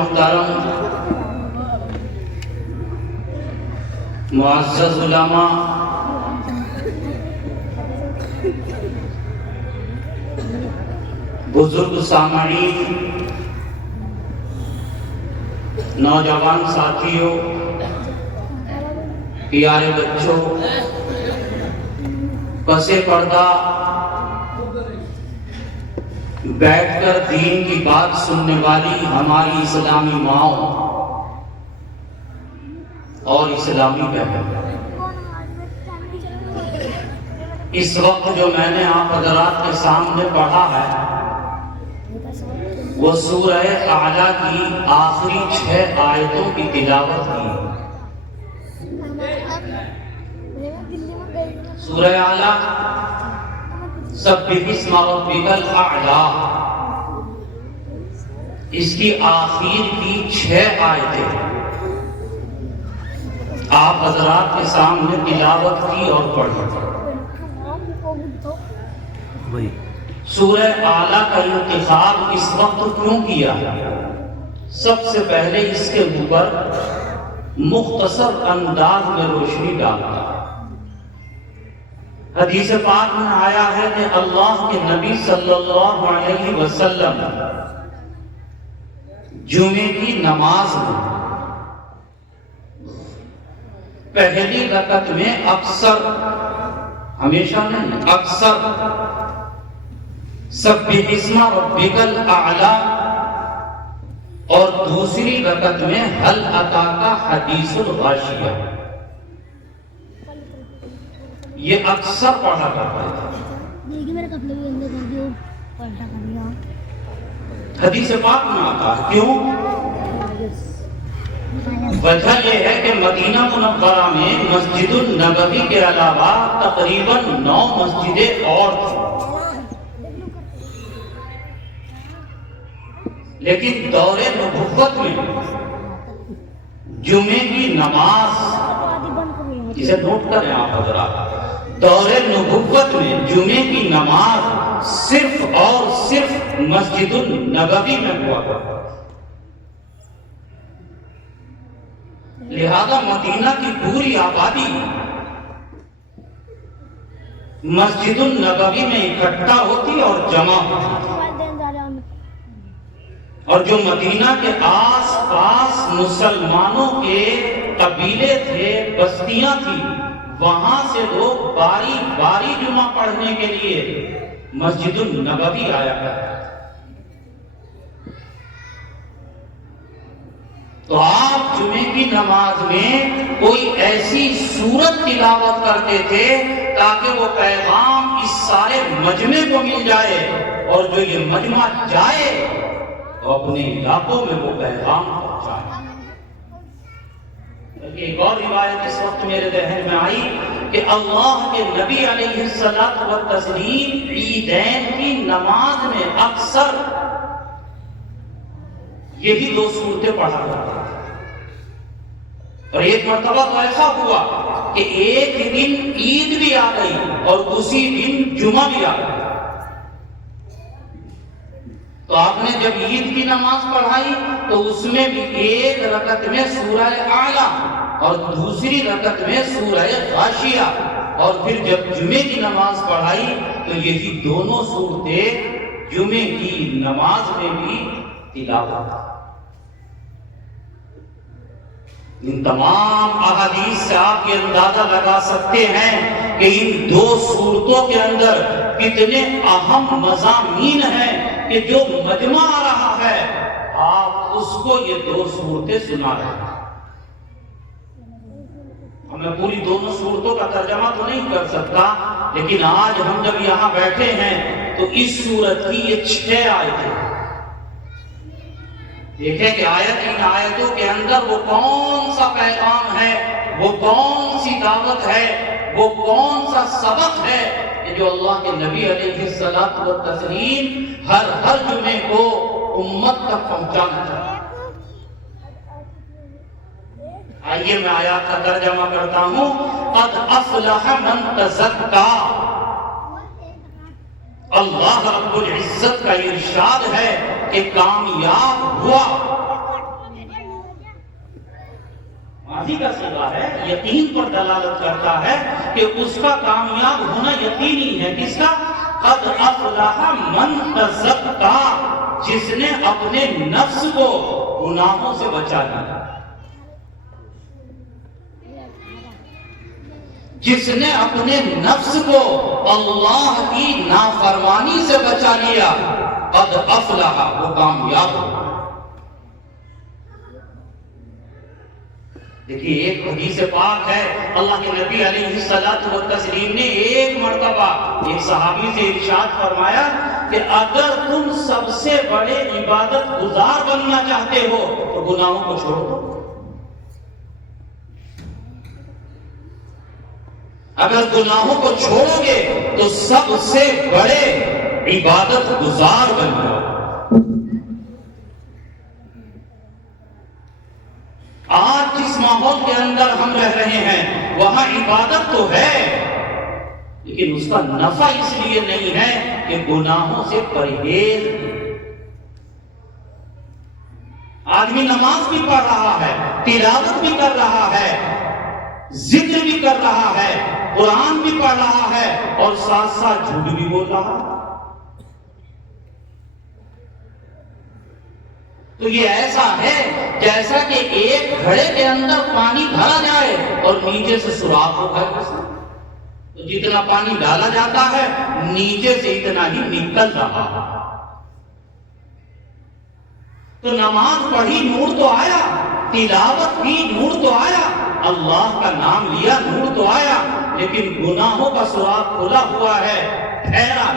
محترم، معزز علماء، بزرگ سامعین، نوجوان ساتھیوں، پیارے بچوں، پس پردہ بیٹھ کر دین کی بات سننے والی ہماری اسلامی ماؤں اور اسلامی بہن، اس وقت جو میں نے آپ حضرات کے سامنے پڑھا ہے وہ سورہ اعلیٰ کی آخری 6 آیتوں کی تلاوت کی۔ سورہ اعلیٰ سبح اسم ربک الاعلیٰ، اس کی آخر کی 6 آیتیں آپ حضرات کے سامنے تلاوت کی اور پڑھی۔ سورہ اعلیٰ کا انتخاب اس وقت کیوں کیا؟ سب سے پہلے اس کے اوپر مختصر انداز میں روشنی ڈالتا ہے۔ حدیث پاک میں آیا ہے کہ اللہ کے نبی صلی اللہ علیہ وسلم جمعے کی نماز میں پہلی رکعت میں اکثر، ہمیشہ نہیں، اکثر سبح اسم ربک الاعلیٰ اور دوسری رکعت میں هل اتاک حدیث الغاشیہ، یہ اکثر پڑھا کرتا ہے۔ حدیث پاک میں آتا ہے، کیوں؟ وجہ یہ ہے کہ مدینہ منورہ میں مسجد النبوی کے علاوہ تقریباً 9 مسجدیں اور تھیں، لیکن دور نبوت میں جمعے کی نماز، اسے نوٹ کریں آپ حضرات، دور نبوت میں جمعے کی نماز صرف اور صرف مسجد النبوی میں ہوا کرتا، لہذا مدینہ کی پوری آبادی مسجد النبوی میں اکٹھا ہوتی اور جمع ہوتی، اور جو مدینہ کے آس پاس مسلمانوں کے قبیلے تھے، بستیاں تھیں، وہاں سے لوگ باری باری جمعہ پڑھنے کے لیے مسجد النبوی آیا کرتے۔ تو آپ جمعے کی نماز میں کوئی ایسی سورت تلاوت کرتے تھے تاکہ وہ پیغام اس سارے مجمع کو مل جائے، اور جو یہ مجمع جائے تو اپنے علاقوں میں وہ پیغام پہنچائے۔ ایک اور روایت اس وقت میرے ذہن میں آئی کہ اللہ کے نبی علیہ الصلوۃ والتسلیم عیدین کی نماز میں اکثر یہی 2 سورتیں پڑھا کرتے تھے، اور ایک مرتبہ تو ایسا ہوا کہ ایک دن عید بھی آ گئی اور اسی دن جمعہ بھی آ گئی، تو آپ نے جب عید کی نماز پڑھائی تو اس میں بھی ایک رکعت میں سورہ اعلیٰ اور دوسری رکعت میں سورہ غاشیہ، اور پھر جب جمعے کی نماز پڑھائی تو یہی دونوں سورتیں جمعے کی نماز میں بھی تلاوت۔ ان تمام احادیث سے آپ یہ اندازہ لگا سکتے ہیں کہ ان 2 سورتوں کے اندر کتنے اہم مضامین ہیں کہ جو مجمع آ رہا ہے آپ اس کو یہ 2 صورتیں سنا رہے ہیں۔ میں پوری دونوں صورتوں کا ترجمہ تو نہیں کر سکتا، لیکن آج ہم جب یہاں بیٹھے ہیں تو اس صورت کی یہ 6 آیتیں دیکھیں کہ ان آیتوں کے اندر وہ کون سا پیغام ہے، وہ کون سی دعوت ہے، وہ کون سا سبق ہے کہ جو اللہ کے نبی علیہ الصلوۃ والتسلیم ہر جمعے کو امت تک پہنچانا چاہتے ہیں۔ آئیے میں آیات کا ترجمہ کرتا ہوں۔ قد افلح من تزکا، اللہ رب العزت کا ارشاد ہے کہ کامیاب ہوا ماضی کا صیغہ ہے، یقین پر دلالت کرتا ہے کہ اس کا کامیاب ہونا یقینی ہے۔ کس کا؟ قد افلح من تزکا، جس نے اپنے نفس کو گناہوں سے بچا لیا، جس نے اپنے نفس کو اللہ کی نافرمانی سے بچا لیا، قد افلح، وہ کامیاب ہو۔ دیکھیے ایک حدیث پاک ہے، اللہ کے نبی علیہ الصلوۃ والتسلیم نے ایک مرتبہ ایک صحابی سے ارشاد فرمایا کہ اگر تم سب سے بڑے عبادت گزار بننا چاہتے ہو تو گناہوں کو چھوڑ دو۔ اگر گناہوں کو چھوڑو گے تو سب سے بڑے عبادت گزار بن جاؤ۔ آج جس ماحول کے اندر ہم رہ رہے ہیں وہاں عبادت تو ہے، لیکن اس کا نفع اس لیے نہیں ہے کہ گناہوں سے پرہیز۔ آدمی نماز بھی پڑھ رہا ہے، تلاوت بھی کر رہا ہے، ذکر بھی کر رہا ہے، قرآن بھی پڑھ رہا ہے اور ساتھ ساتھ جھوٹ بھی بول رہا ہے۔ تو یہ ایسا ہے جیسا کہ ایک گھڑے کے اندر پانی بھرا جائے اور نیچے سے سوراخ ہو گئے، تو جتنا پانی ڈالا جاتا ہے نیچے سے اتنا ہی نکل رہا ہے۔ تو نماز پڑھی نور تو آیا، تلاوت کی نور تو آیا، اللہ کا نام لیا نور تو آیا، لیکن گناہوں کا سوراخ کھلا ہوا ہے، ٹھہرا۔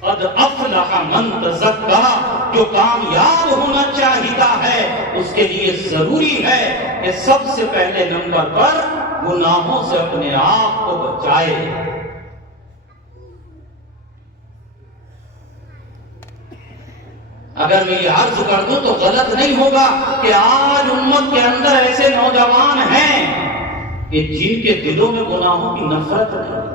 قد افلح من تزکا، جو کامیاب ہونا چاہتا ہے اس کے لیے ضروری ہے کہ سب سے پہلے نمبر پر گناہوں سے اپنے آپ کو بچائے۔ اگر میں یہ عرض کر دوں تو غلط نہیں ہوگا کہ آج امت کے اندر ایسے نوجوان ہیں کہ جن کے دلوں میں گناہوں کی نفرت نہیں۔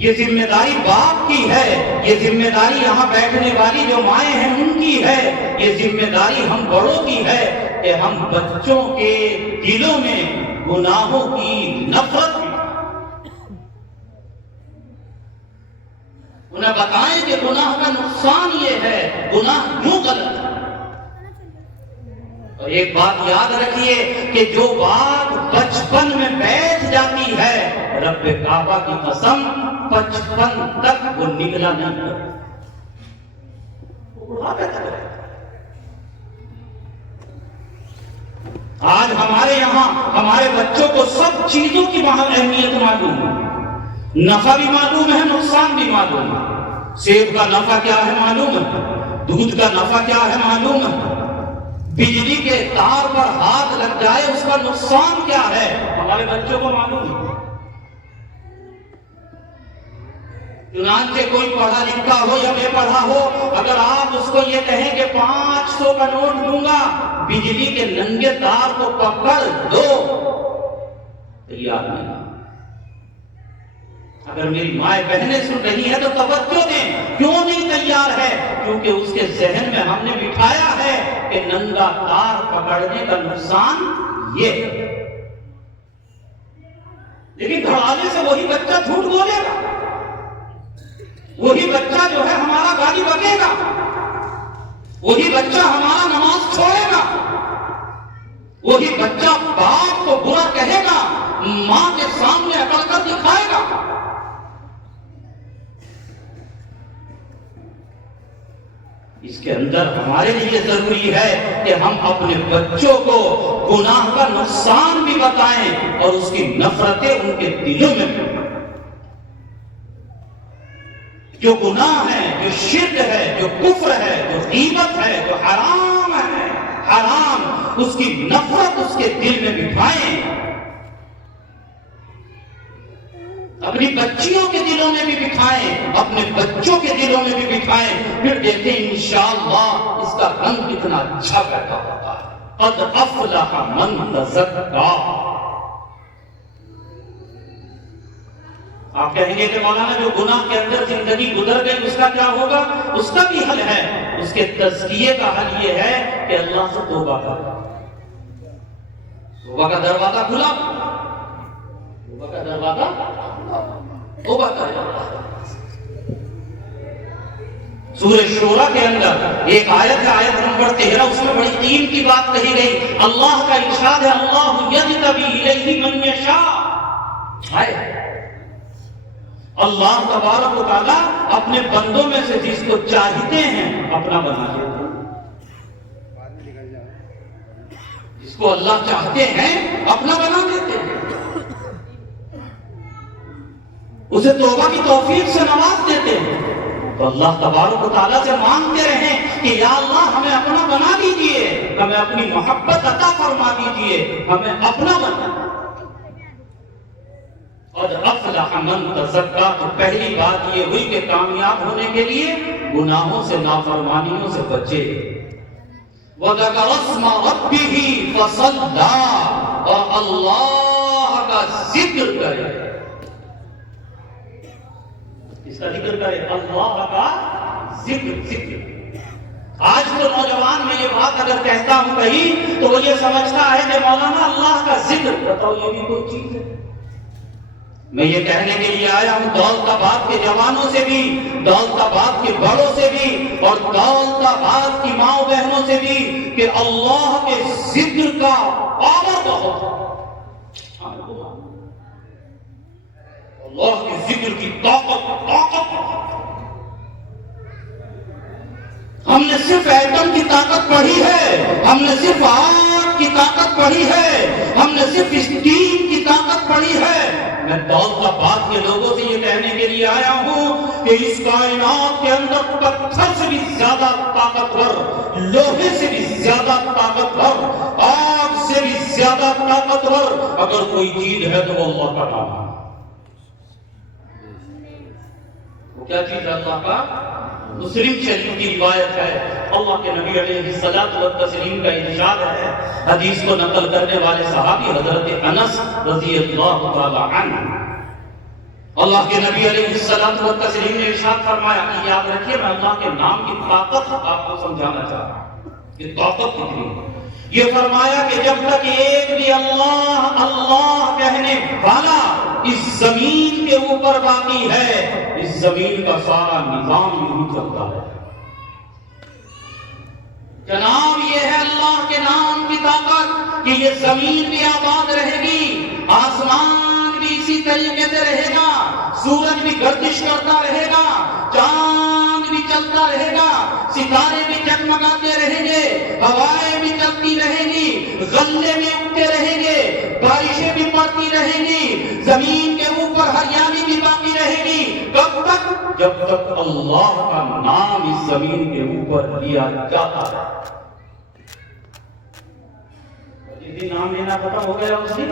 یہ ذمہ داری باپ کی ہے، یہ ذمہ داری یہاں بیٹھنے والی جو مائیں ہیں ان کی ہے، یہ ذمہ داری ہم بڑوں کی ہے کہ ہم بچوں کے دلوں میں گناہوں کی نفرت، انہیں بتائیں کہ گناہ کا نقصان یہ ہے، گناہ کیوں غلط ہے۔ اور ایک بات یاد رکھیے کہ جو بات بچپن میں بیٹھ جاتی ہے، رب کعبہ کی قسم 55 تک وہ نکلا نہیں ہے۔ آج ہمارے یہاں ہمارے بچوں کو سب چیزوں کی اہمیت معلوم ہے، نفع بھی معلوم ہے، نقصان بھی معلوم ہے۔ سیب کا نفع کیا ہے معلوم ہے، دودھ کا نفع کیا ہے معلوم ہے، بجلی کے تار پر ہاتھ لگ جائے اس کا نقصان کیا ہے ہمارے بچوں کو معلوم ہے۔ چنانچہ کوئی پڑھا لکھا ہو یا بے پڑھا ہو، اگر آپ اس کو یہ کہیں کہ 500 کا نوٹ دوں گا، بجلی کے ننگے تار کو پکڑ دو، تیار نہیں۔ اگر میری مائیں بہنیں سن رہی ہیں تو توجہ دیں، کیوں نہیں تیار ہے؟ کیونکہ اس کے ذہن میں ہم نے بٹھایا ہے کہ ننگا تار پکڑنے کا نقصان یہ ہے۔ لیکن گھرانے سے وہی بچہ جھوٹ بولے گا، وہی بچہ جو ہے ہمارا گالی بکے گا، وہی بچہ ہمارا نماز چھوڑے گا، وہی بچہ باپ کو برا کہے گا، ماں کے سامنے اکڑ کر دکھائے گا۔ اس کے اندر ہمارے لیے ضروری ہے کہ ہم اپنے بچوں کو گناہ کا نقصان بھی بتائیں اور اس کی نفرتیں ان کے دلوں میں بھی۔ جو گناہ ہے، جو شرک ہے، جو کفر ہے، جو غیبت ہے، جو حرام ہے، حرام، اس کی نفرت اس کے دل میں بٹھائیں، اپنی بچیوں کے دلوں میں بھی بٹھائیں، اپنے بچوں کے دلوں میں بھی بٹھائیں، پھر دیکھیں انشاءاللہ اس کا رنگ کتنا اچھا پیدا ہوتا ہے۔ قد افلح من تزکا۔ آپ کہیں گے کہ مولانا جو گناہ کے اندر زندگی گزر گئی اس کا کیا ہوگا؟ اس کا بھی حل ہے، اس کے تزکیے کا حل یہ ہے کہ اللہ سے توبہ کر. توبہ کا دروازہ کھلا، توبہ کا دروازہ توبہ کر. سورہ شورى کے اندر ایک آیت ہے، آیت نمبر 13، اس میں بڑی قیمتی بات کہی گئی. اللہ کا ارشاد ہے، اللہ یجتبی الیہ من یشاء. اللہ تبارک و تعالیٰ اپنے بندوں میں سے جس کو چاہتے ہیں اپنا بنا دیتے ہیں. جس کو اللہ چاہتے ہیں اپنا بنا دیتے ہیں، اسے توبہ کی توفیق سے نواز دیتے ہیں. تو اللہ تبارک و تعالیٰ سے مانگتے رہیں کہ یا اللہ ہمیں اپنا بنا دیجئے، ہمیں اپنی محبت عطا فرما دیجئے، ہمیں اپنا بنا. قد افلح من تزکا. تو پہلی بات یہ ہوئی کہ کامیاب ہونے کے لیے گناہوں سے، نافرمانیوں سے بچے. وَذَكَرَ اسْمَ رَبِّهِ فَصَلَّى. اور اللہ کا ذکر کرے. اس کا ذکر کرے، اللہ کا ذکر. آج تو نوجوان میں یہ بات اگر کہتا ہوں کہیں تو وہ یہ سمجھتا ہے کہ مولانا اللہ کا ذکر، بتاؤ یہ بھی کوئی چیز ہے؟ میں یہ کہنے کے لیے آیا ہوں دولت آباد کے جوانوں سے بھی، دولت آباد کے بڑوں سے بھی، اور دولت آباد کی ماں بہنوں سے بھی کہ اللہ کے ذکر کا پاور بہت ہے. اللہ کے ذکر کی طاقت. ہم نے صرف ایٹم کی طاقت پڑھی ہے، ہم نے صرف آگ کی طاقت پڑھی ہے، ہم نے صرف اسٹیم کی طاقت پڑھی ہے. میں دولت آباد کے لوگوں سے یہ کہنے کے لیے آیا ہوں کہ اس کائنات کے اندر پتھر سے بھی زیادہ طاقتور، لوہے سے بھی زیادہ طاقتور، آگ سے بھی زیادہ طاقتور اگر کوئی چیز ہے تو وہ اللہ کا نام ہے. وہ کیا چیز ہے اللہ کا؟ مسلم شریف کی روایت ہے، اللہ کے نبی علیہ الصلوۃ والتسلیم کا ارشاد ہے. حدیث کو نقل کرنے والے صحابی حضرت انس رضی اللہ تعالی عنہ. اللہ کے نبی علیہ الصلوۃ والتسلیم نے ارشاد فرمایا کہ یاد رکھیے میں اللہ کے نام کی طاقت آپ کو سمجھانا چاہ رہا ہوں. یہ طاقت کتنی ہے؟ یہ فرمایا کہ جب تک ایک بھی اللہ اللہ کہنے والا اس زمین کے اوپر باقی ہے، اس زمین کا سارا نظام یوں چلتا ہے. جناب یہ ہے اللہ کے نام کی طاقت کہ یہ زمین بھی آباد رہے گی، آسمان بھی اسی طریقے سے رہے گا، سورج بھی گردش کرتا رہے گا، چاند بھی چلتا رہے گا، ستارے بھی جگمگاتے رہیں گے، ہوائیں بھی چلتی رہیں گی، غلے بھی اگتے رہیں گے، بارشیں بھی پڑتی رہیں گی، زمین کے اوپر ہریالی بھی باقی رہے گی. کب تک؟ جب تک اللہ کا نام اس زمین کے اوپر لیا جاتا ہے. جس دن نام لینا ختم ہو گیا اس دن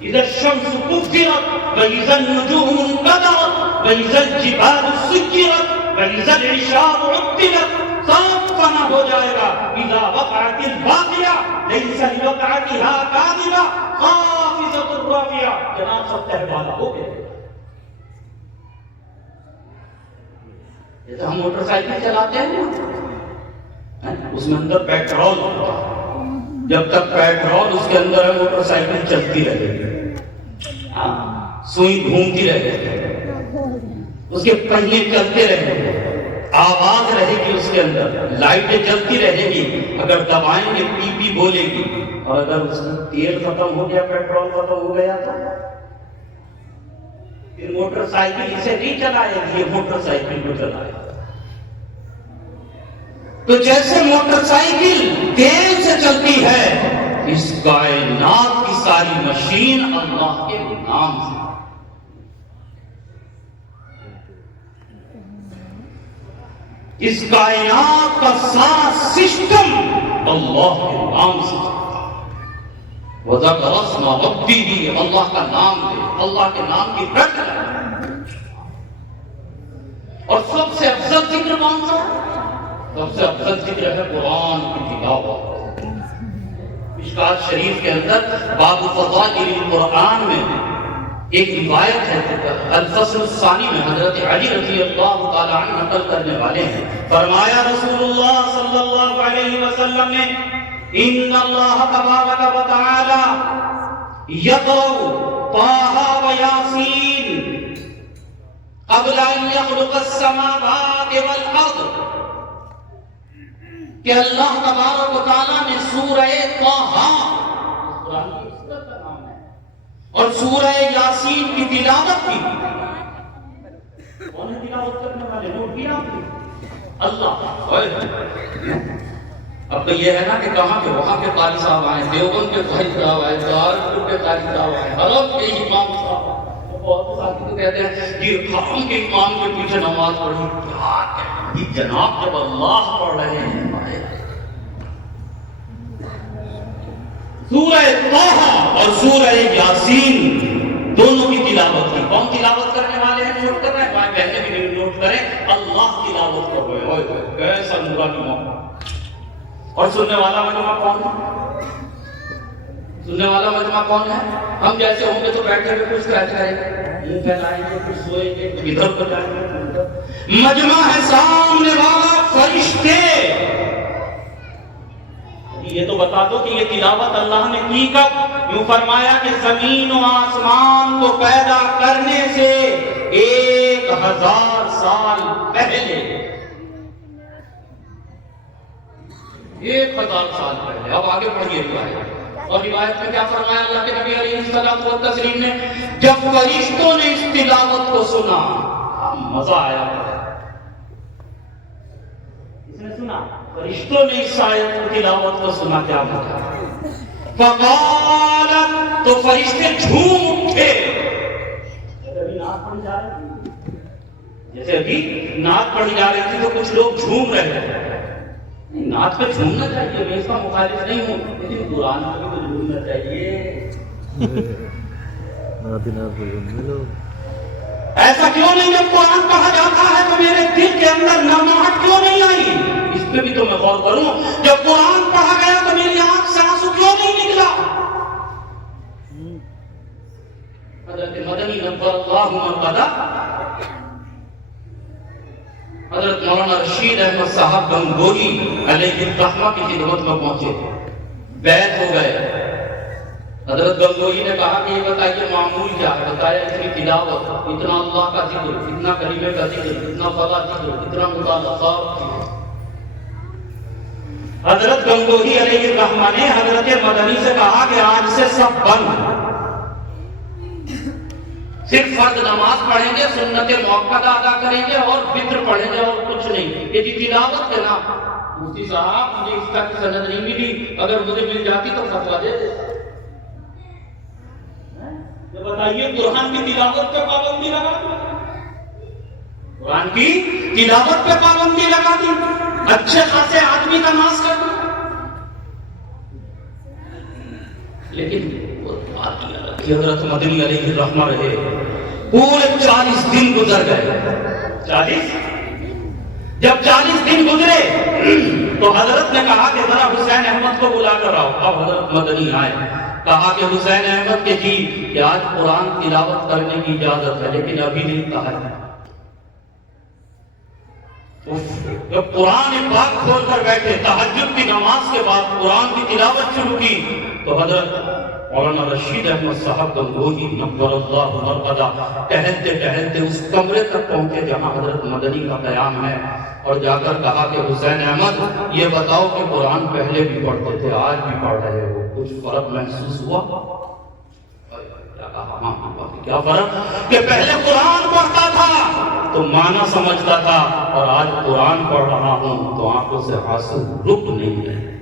اذا الشمس كفرت واذا النجوم انكدرت واذا الجبال سجرت واذا العشار عطلت. سب فنا ہو جائے گا. اذا وقعت الواقعہ ليس لوقعتها كاذبہ خافضۃ الرافعہ. جناب سب کہنے والا ہو گیا. جیسے ہم موٹر سائیکل چلاتے ہیں اس میں اندر پیٹرول ہوتا ہے. جب تک پیٹرول اس کے اندر ہے موٹر سائیکل چلتی رہے گی، سوئی گھومتی رہے گی، اس کے پہیے چلتے رہیں گے، آواز رہے گی اس کے اندر، لائٹیں جلتی رہیں گی. اگر دبائیں گے پی پی بولے گی. اور اگر اس میں تیل ختم ہو گیا، پیٹرول ختم ہو گیا تو پھر موٹر سائیکل اسے نہیں چلائے گی، یہ موٹر سائیکل کو چلائے گا. تو جیسے موٹر سائیکل تیل سے چلتی ہے، اس کائنات کی ساری مشین اللہ کے نام سے. اس کائنات کا سارا سسٹم اللہ کے نام سے. وَذَكَرَ اسْمَ رَبِّهِ. اللہ کا نام دے، اللہ کے نام کی رکھ لے. اور سب سے افضل ذکر کون سا؟ سب سے افضل ذکر ہے قرآن کی تلاوت. مشکوٰۃ شریف کے اندر باب فضائل القرآن میں ایک روایت ہے الفصل الثانی میں حضرت علی رضی اللہ تعالی عنہ نقل کرنے والے ہیں، فرمایا رسول اللہ صلی اللہ علیہ وسلم نے ان اللہ تبارک و تعالی یقرأ طٰہ و یاسین قبل ان یخلق السماوات والارض، کہ اللہ تبارک و تعالی نے سورہ طٰہ اور سورہ یاسین کی تلاوت کی۔ کون ہے تلاوت کرنے والے؟ نوٹ کیا اللہ۔ اب تو یہ ہے نا کہ کہاں کے وہاں کے قاری صاحب آئے، دیوبند کے قاری صاحب آئے، دارالعلوم کے قاری صاحب آئے، حرم کے امام صاحب آئے۔ بہت ساتھی تو کہتے ہیں کہ حرم کے امام کے پیچھے نماز پڑھی، کیا کہ جناب جب اللہ پڑھ رہے ہیں سورہ طٰہ اور سورہ یاسین دونوں کی تلاوت کی۔ کون تلاوت کرنے والے ہیں؟ نوٹ کر رہے ہیں بھائی بہنیں بھی نوٹ کریں، اللہ تلاوت کر رہے ہیں۔ کیسا نورانی موقع! اور سننے والا مجمع کون ہے؟ سننے والا مجمع کون ہے؟ ہم جیسے ہوں گے تو بیٹھے ہوئے کچھ کرائے کریں گے، منہ پھیلائیں گے، کچھ سوئیں گے، ادھر بجائیں گے۔ مجمع ہے سامنے والا فرشتے۔ یہ تو بتا دو کہ یہ تلاوت اللہ نے کی کب؟ یوں فرمایا کہ زمین و آسمان کو پیدا کرنے سے 1000 سال پہلے، 1000 سال پہلے۔ اب آگے پڑھیے روایت، اور روایت میں کیا فرمایا اللہ کے نبی علیہ السلام نے؟ جب فرشتوں نے اس تلاوت کو سنا مزہ آیا۔ اس نے سنا، فرشتوں نے اس آیت کی تلاوت کو سنا، کیا بتا؟ فقالت، تو فرشتے جھوم اٹھے۔ جیسے ابھی نعت پڑھی جا رہی تھی تو کچھ لوگ جھوم رہے تھے۔ نعت پہ جھومنا چاہیے، میں اس کا مخالف نہیں ہوں، لیکن قرآن پہ بھی تو جھومنا چاہیے۔ ایسا کیوں نہیں؟ جب قرآن پڑھا جاتا ہے تو میرے دل کے اندر نماہٹ کیوں نہیں آئی؟ اس پہ بھی تو میں غور کروں۔ جب قرآن پڑھا گیا تو میری آنکھ سے آنسو کیوں نہیں نکلا؟ حضرت مدنی نور اللہ مرقدہ، حضرت مولانا رشید احمد صاحب گنگوہی علیہ الرحمہ کی خدمت میں پہنچے، بیعت ہو گئے۔ حضرت گنگوہی نے کہا کہ یہ بتائیے معمول کیا ہے؟ بتایا اتنی تلاوت، اتنا اللہ کا ذکر، اتنا کلمے کا ذکر، اتنا فضا ذکر، اتنا مطالعہ۔ حضرت گنگوہی علیہ الرحمہ نے حضرت مدنی سے کہا کہ آج سے سب بند، صرف فرض نماز پڑھیں گے، سنت موقعہ ادا کریں گے اور وتر پڑھیں گے اور کچھ نہیں۔ یہ جی تلاوت ہے نا، مفتی صاحب مجھے اس کا کی سند نہیں ملی، اگر مجھے مل جاتی تو فتویٰ دے دے۔ بتائیے قرآن کی تلاوت پہ پابندی لگا دی، قرآن کی تلاوت پہ پابندی لگا دی، اچھے خاصے آدمی کا ناس کر دیا۔ لیکن حضرت مدنی علیہ الرحمہ رہے، پورے 40 دن گزر گئے۔ 40 جب 40 دن گزرے تو حضرت نے کہا کہ ذرا حسین احمد کو بلا کر آؤ۔ اب حضرت مدنی آئے، کہا کہ حسین احمد کے جی کہ آج قرآن تلاوت کرنے کی اجازت ہے لیکن ابھی نہیں کہا ہے۔ جب قرآن پاک کھول کر بیٹھے، تہجد کی نماز کے بعد قرآن کی تلاوت شروع کی تو حضرت مولانا رشید احمد صاحب گنگوہی نور اللہ مرقدہ ٹہلتے ٹہلتے اس کمرے تک پہنچے جہاں حضرت مدنی کا قیام ہے، اور جا کر کہا کہ حسین احمد یہ بتاؤ کہ قرآن پہلے بھی پڑھتے تھے آج بھی پڑھ رہے ہو، کچھ فرق محسوس ہوا؟ کیا فرق؟ کہ پہلے قرآن پڑھتا تھا تو معنی سمجھتا تھا، اور آج قرآن پڑھ رہا ہوں تو آنکھوں سے آنسو رک نہیں رہے۔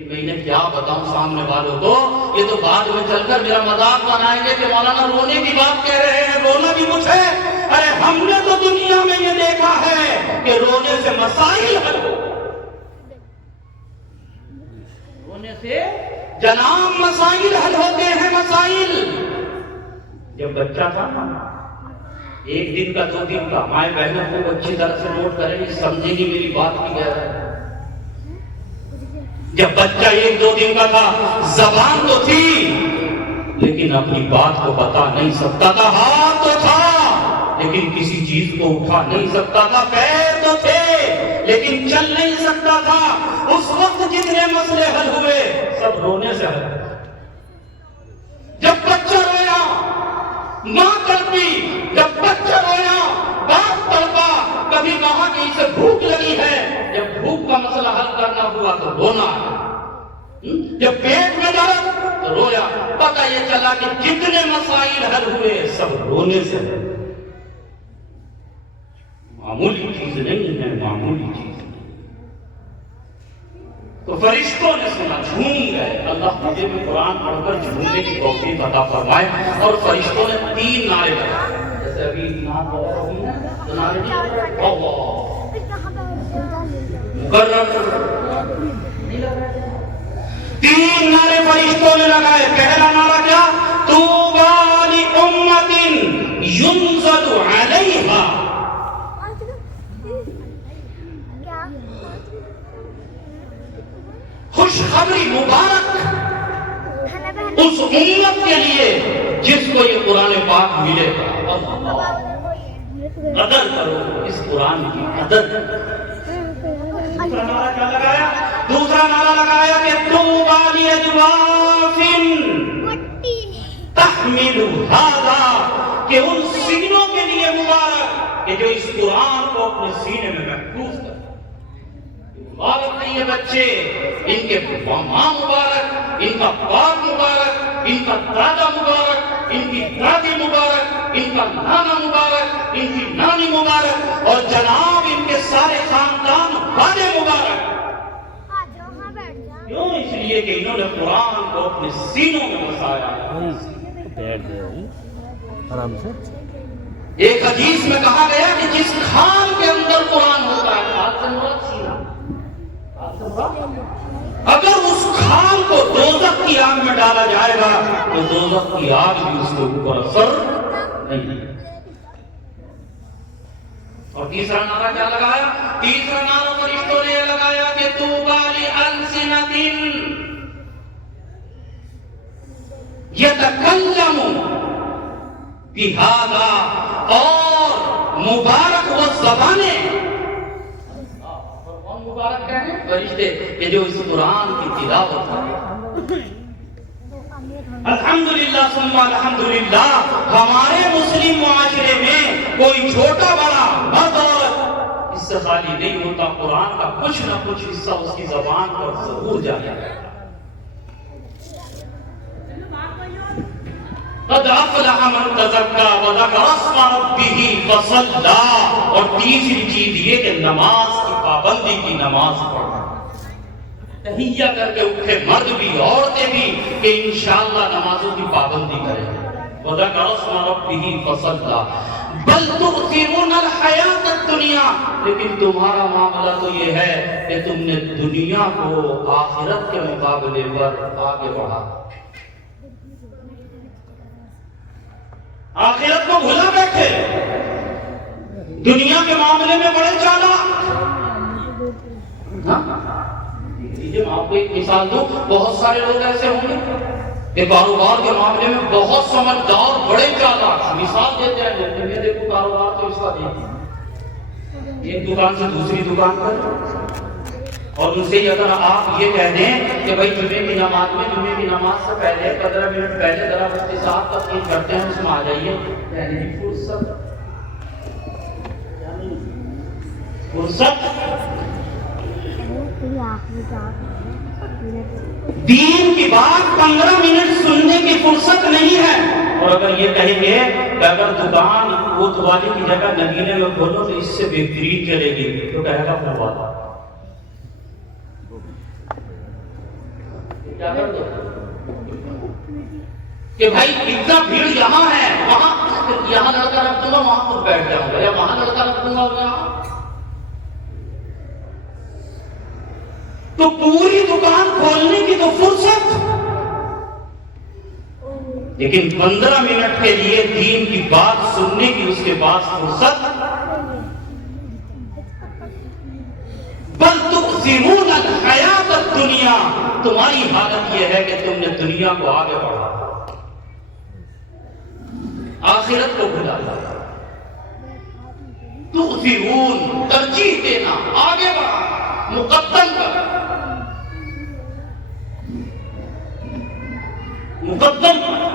میں انہیں کیا بتاؤں سامنے والوں کو، یہ تو بعد میں چل کر میرا مذاق بنائیں گے کہ مولانا رونے کی بات کہہ رہے ہیں، رونا بھی مجھ ہے۔ ارے ہم نے تو دنیا میں یہ دیکھا ہے کہ رونے سے مسائل حل ہو، رونے سے جناب مسائل حل ہوتے ہیں، مسائل۔ جب بچہ تھا نا، 1 دن کا 2 دن کا، مائیں بہنوں کو اچھی طرح سے نوٹ کریں، سمجھے گی میری بات کی گہرائی۔ جب بچہ 1-2 دن کا تھا، زبان تو تھی لیکن اپنی بات کو بتا نہیں سکتا تھا. ہاتھ تو تھا لیکن کسی چیز کو اٹھا نہیں سکتا تھا. پیر تو تھے لیکن چل نہیں سکتا تھا. اس وقت جتنے مسئلے حل ہوئے سب رونے سے حل. جب بچہ رویا ماں تڑپی, جب بچہ رویا باپ تڑپا. کبھی کہا کہ اسے بھوک لگی ہے, جب بھوک کا مسئلہ حل کرنا ہوا تو رونا ہے. جب پیٹ میں درد تو رویا. پتہ یہ چلا کہ جتنے مسائل حل ہوئے سب رونے سے. معمولی چیز نہیں ہے, معمولی چیز. تو فرشتوں نے سنا, جھوم گئے. اللہ مجھے بھی قرآن پڑھ کر جھومنے کی توفیق عطا فرمائے. اور فرشتوں نے 3 نعرے لگائے. جیسے ابھی نعت ہوئی ہے تو نعرے نہیں, اللہ مقرر 3 نعرے فرشتوں نے لگائے. پہلا نعرہ کیا؟ طوبی لأمۃ ينزل علیہا. خوشخبری مبارک اس امت کے لیے جس کو یہ قرآن پاک ملے گا. قدر کرو اس قرآن کی قدر. دوسرا نعرہ کیا لگایا؟ دوسرا نعرہ لگایا کہ طوبی لأجواف تحمل ھذا, کہ ان سینوں کے لیے مبارک کہ جو اس قرآن کو اپنے سینے میں محفوظ کریں. مبارک نہیں یہ بچے, ان کے ماں مبارک, ان کا باپ مبارک, ان کا دادا مبارک, ان کی دادی مبارک, ان کا نانا مبارک, ان کی نانی مبارک, اور جناب ان کے سارے خاندان والے مبارک. کیوں؟ اس لیے کہ انہوں نے قرآن کو اپنے سینوں میں بسایا. آرام سے. ایک حدیث میں کہا گیا کہ جس کھان کے اندر قرآن ہوتا ہے, ہاتھ سے مراد سینہ, اگر اس کھان کو دوزخ کی آگ میں ڈالا جائے گا تو دوزخ کی آگ بھی اس کے اوپر اثر نہیں. اور تیسرا نعرہ کیا لگایا؟ تیسرا نعرہ فرشتوں نے لگایا کہ طوبی لألسنۃ یتکلم بہذا, اور مبارک وہ زبانیں. مبارک کہنے فرشتے کہ جو اس قرآن کی تلاوت کریں. الحمدللہ ثم الحمدللہ, ہمارے مسلم معاشرے میں کوئی چھوٹا بڑا مرد عورت اس سے خالی نہیں ہوتا. قرآن کا کچھ نہ کچھ حصہ اس کی زبان پر ضرور جاتا ہے. قد افلح من تزکا وذکر اسم ربہ فصلی. اور تیسری چیز یہ کہ نماز کی پابندی کی, نماز پڑھنا. تہیہ کر کے اٹھے مرد بھی عورتیں بھی کہ انشاءاللہ نمازوں کی پابندی کریں. وذکر اسم ربہ فصلی. بل تؤثرون الحیات الدنیا, لیکن تمہارا معاملہ تو یہ ہے کہ تم نے دنیا کو آخرت کے مقابلے پر آگے بڑھا. آخرت کو بھلا بیٹھے, دنیا کے معاملے میں بڑے چالاک. میں آپ کو ایک مثال دوں, بہت سارے لوگ ایسے ہوں گے کہ کاروبار کے معاملے میں بہت سمجھدار, بڑے چالاک. مثال دیتے ہیں, میں دیکھو کاروبار تو اس کا دیکھیں, ایک دکان سے دوسری دکان پر, اور ان سے اگر آپ یہ کہہ دیں کہ بھائی جمعے کی نماز میں, جمعے کی نماز سے پہلے 15 منٹ پہلے ذرا بچے صاحب تقریر کرتے ہیں, اس میں آ جائیے, فرصت دین کی بات 15 منٹ سننے کی فرصت نہیں ہے. اور اگر یہ کہیں گے کہ اگر دکان وہ والی کی جگہ نگینے میں کھولو تو اس سے بہترین چلے گی, تو کہے گا وہ بات کیا کر دو کہ بھائی اتنا بھیڑ یہاں ہے, وہاں یہاں لڑکا رکھ دوں گا, وہاں خود بیٹھ جاؤں گا, یا وہاں لڑکا رکھ دوں گا یہاں. تو پوری دکان کھولنے کی تو فرصت, لیکن 15 منٹ کے لیے دین کی بات سننے کی اس کے پاس فرصت. بل تؤثرون الحیات الدنیا, تمہاری حالت یہ ہے کہ تم نے دنیا کو آگے بڑھا. آخرت کو بھلا دیا، تؤثرون ترجیح دینا، آگے بڑھا، مقدم کر، مقدم کر۔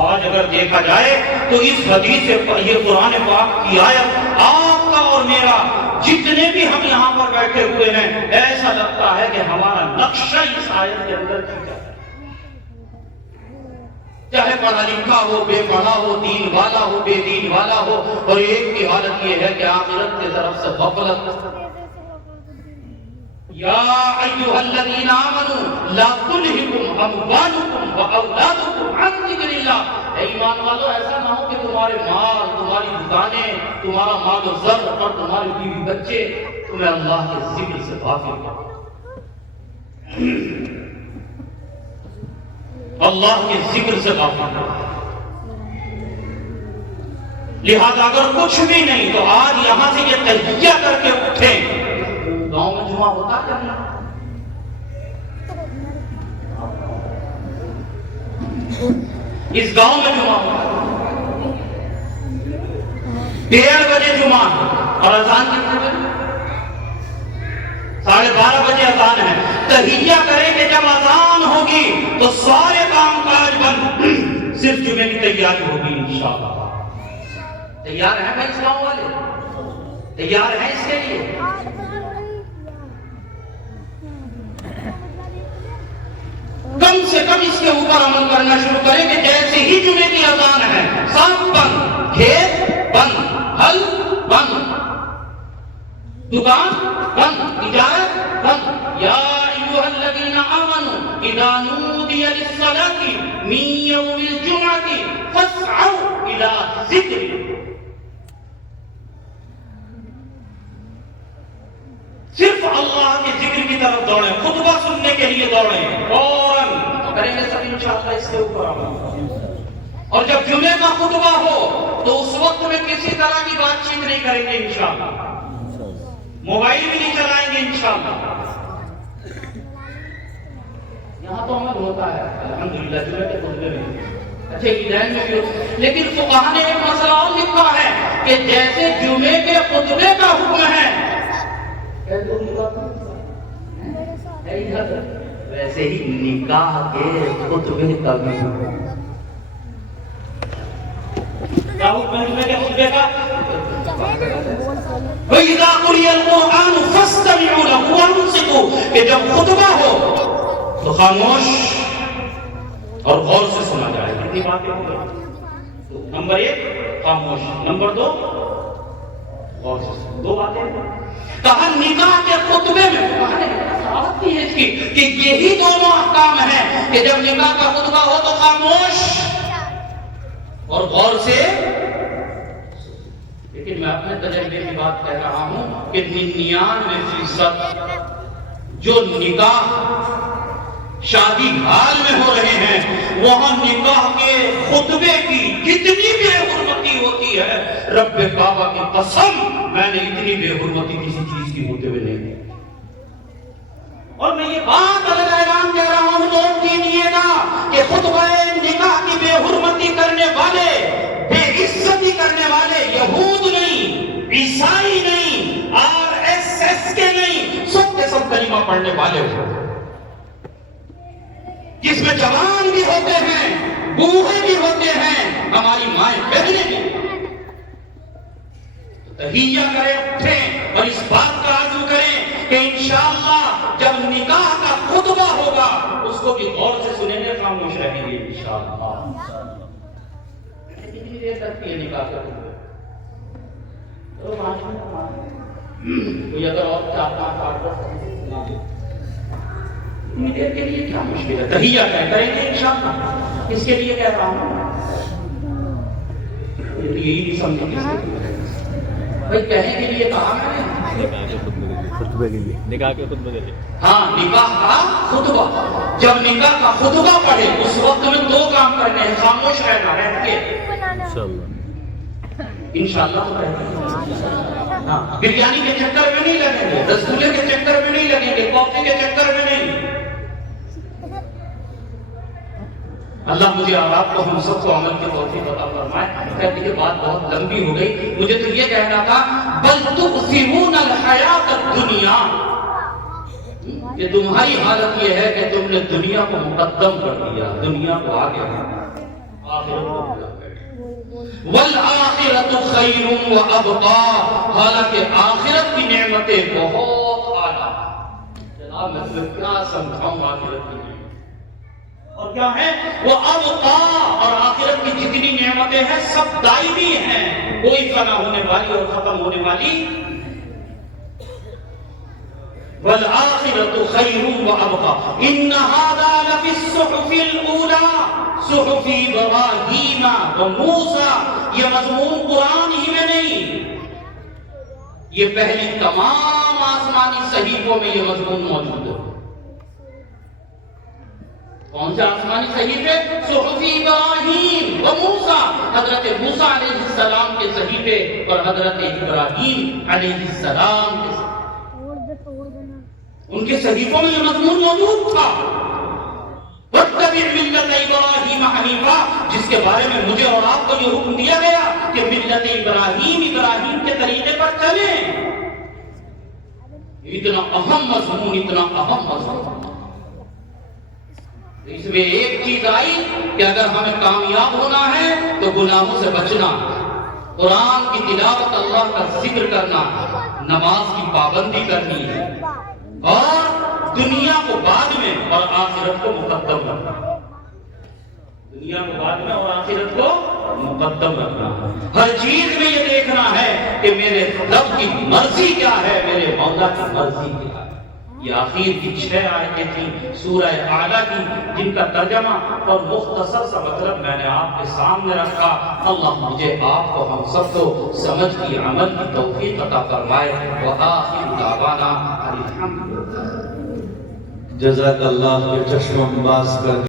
آج اگر دیکھا جائے تو اس حدیث سے یہ قرآن پاک کی آیت آپ کا اور میرا جتنے بھی ہم یہاں پر بیٹھے ہوئے ہیں، ایسا لگتا ہے کہ ہمارا نقشہ اس آیت کے اندر کھینچا ہے۔ چاہے پڑھا لکھا ہو، بے پڑھا ہو، دین والا ہو، بے دین والا ہو، اور ایک کی حالت یہ ہے کہ آخرت کی طرف سے غفلت۔ یا ایھا الذین آمنوا لا تلھکم اموالکم واولادکم عن ذکر اللہ۔ اے ایمان والو، ایسا نہ ہو کہ تمہارے مال، تمہاری دکانیں، تمہارا مال و زر اور تمہاری بیوی بچے تمہیں اللہ کے ذکر سے غافل کر، اللہ کے ذکر سے غافل کر۔ لہذا اگر کچھ بھی نہیں تو آج یہاں سے یہ تہیہ کر کے اٹھیں، گاؤں میں جمعہ ہوتا کیا نہیں؟ اس گاؤں میں جمعہ ہوتا 1:30 بجے جمعہ اور اذان کتنے بجے؟ 12:30 بجے اذان ہے۔ تہیہ کریں کہ جب اذان ہوگی تو سارے کام کاج بند، صرف جمعے کی تیاری ہوگی انشاءاللہ۔ تیار ہیں بھائی اس گاؤں والے؟ تیار ہیں اس کے لیے؟ کم سے کم اس کے اوپر عمل کرنا شروع کریں کہ جیسے ہی جمعے کی اذان ہے، سب بند، کھیت بند، ہل بند، دکان بند، تجارت بند۔ یا ایھا الذین آمنوا اذا نودی للصلاۃ من یوم الجمعۃ فاسعوا الی ذکر۔ صرف اللہ کے ذکر کی طرف دوڑیں، خطبہ سننے کے لیے دوڑیں، فوراً کریں گے سب انشاءاللہ اس کے اوپر عمل۔ اور جب جمعے کا خطبہ ہو تو اس وقت میں کسی طرح کی بات چیت نہیں کریں گے انشاءاللہ، موبائل بھی نہیں چلائیں گے انشاءاللہ۔ یہاں تو عمل ہوتا ہے الحمدللہ جمعے کے خطبے میں، اچھے عیدین میں بھی، لیکن فقہا نے ایک مسئلہ اور لکھا ہے کہ جیسے جمعے کے خطبے کا حکم ہے ویسے ہی نکاح کے خطبے کا بھی کیا حکم ہے جمعے کے خطبے کا؟ وَإِذَا قُرِئَ الْقُرْآنُ فَاسْتَمِعُوا لَهُ وَأَنصِتُوا، کہ جب خطبہ ہو تو خاموش اور غور سے سنا جائے۔ کتنی باتیں ہو گئی؟ نمبر 1 خاموش، نمبر 2 غور سے سنا۔ 2 باتیں کہا نکاح کے خطبے میں آتی ہے اس کی کہ یہی دونوں احکام ہیں کہ جب نکاح کا خطبہ ہو تو خاموش اور غور سے۔ لیکن میں اپنے تجربے کی بات کہہ رہا ہوں کہ 99% جو نکاح شادی حال میں ہو رہے ہیں وہاں نکاح کے خطبے کی کتنی بے حرمتی ہوتی ہے، رب کعبہ کی قسم میں نے اتنی بے حرمتی کسی چیز کی ہوتے ہوئے نہیں دی۔ اور میں یہ بات الگ اعلان کہہ رہا ہوں، لوگ کیجیے گا کہ خطبہ نکاح کی بے حرمتی کرنے والے، بے عزتی کرنے والے یہود نہیں، عیسائی نہیں، RSS کے نہیں، سب کے سب کلمہ پڑھنے والے ہو، جس میں جوان بھی ہوتے ہیں، بوڑھے بھی ہوتے ہیں، ہماری مائیں بہنیں بھی۔ تہیہ کریں، اٹھیں اور اس بات کا عزم کریں کہ انشاءاللہ جب نکاح کا خطبہ ہوگا اس کو بھی غور سے سنیں گے، خاموش رہیں گے انشاءاللہ۔ کتنی دیر تک یہ نکاح کا خطبہ کوئی اگر اور چاہتا ہے اتنی دیر کے لیے کیا مشکل ہے؟ تہیہ کریں گے انشاءاللہ۔ اس کے لیے کہہ رہا ہوں یہی نہیں سمجھیں گے بھائی، کہنے کے لیے کہا میں نے خطبے کے لیے، نکاح کے خطبے کے لیے۔ ہاں، نکاح کا خطبہ، جب نکاح کا خطبہ پڑھے اس وقت میں 2 کام کرنے ہیں، خاموش رہنا، رہ کے انشاءاللہ ہاں، بریانی کے چکر میں نہیں لگیں گے، رسگلے کے چکر میں نہیں لگیں گے، کافی کے چکر میں نہیں، اللہ مجھے اور آپ کو ہم سب کو عمل کی توفیق عطا فرمائے۔ کہتے کہ بات بہت لمبی ہو گئی، مجھے تو یہ کہنا تھا بل تؤثرون الحیات الدنیا، کہ تمہاری حالت یہ ہے کہ تم نے دنیا کو مقدم کر دیا، دنیا کو آگے آخرت کو بھولا بیٹھے۔ والآخرۃ خیر وابقا، حالانکہ آخرت کی نعمتیں بہت اعلیٰ۔ جناب میں تمہیں کیا سمجھاؤں آخرت کی نعمت اور کیا ہے وہ ابقا، اور آخرت کی جتنی نعمتیں ہیں سب دائمی ہیں، کوئی فنا ہونے والی اور ختم ہونے والی۔ والآخرۃ خیر وابقا ان ھذا لفی الصحف الاولی صحف ابراہیم وموسیٰ، یہ مضمون قرآن ہی میں نہیں، یہ پہلی تمام آسمانی صحیفوں میں یہ مضمون موجود ہے۔ کون سے آسمانی صحیفے؟ صحف ابراہیم و موسیٰ، حضرت موسیٰ علیہ السلام کے صحیفے اور حضرت ابراہیم علیہ السلام کے صحیفے، ان کے صحیفوں میں یہ مضمون موجود تھا۔ واتبع ملت ابراہیم حنیفا، جس کے بارے میں مجھے اور آپ کو یہ حکم دیا گیا کہ ملت ابراہیم کے طریقے پر چلیں۔ اتنا اہم مضمون، اتنا اہم مضمون، اس میں ایک چیز آئی کہ اگر ہمیں کامیاب ہونا ہے تو گناہوں سے بچنا، قرآن کی تلاوت، اللہ کا ذکر کرنا، نماز کی پابندی کرنی ہے، اور دنیا کو بعد میں اور آخرت کو مقدم رکھنا، دنیا کو بعد میں اور آخرت کو مقدم رکھنا۔ ہر چیز میں یہ دیکھنا ہے کہ میرے رب کی مرضی کیا ہے، میرے مولا کی مرضی کیا ہے۔ یہ آخر کی 6 آیتیں تھیں سورہ اعلیٰ کی، جن کا ترجمہ اور مختصر سا مطلب میں نے آپ کے سامنے رکھا۔ اللہ مجھے آپ کو ہم سب کو سمجھ کی عمل کی توفیق عطا فرمائے۔ وآخر دعوانا الحمدللہ۔ جزاک اللہ کے چشم باز کر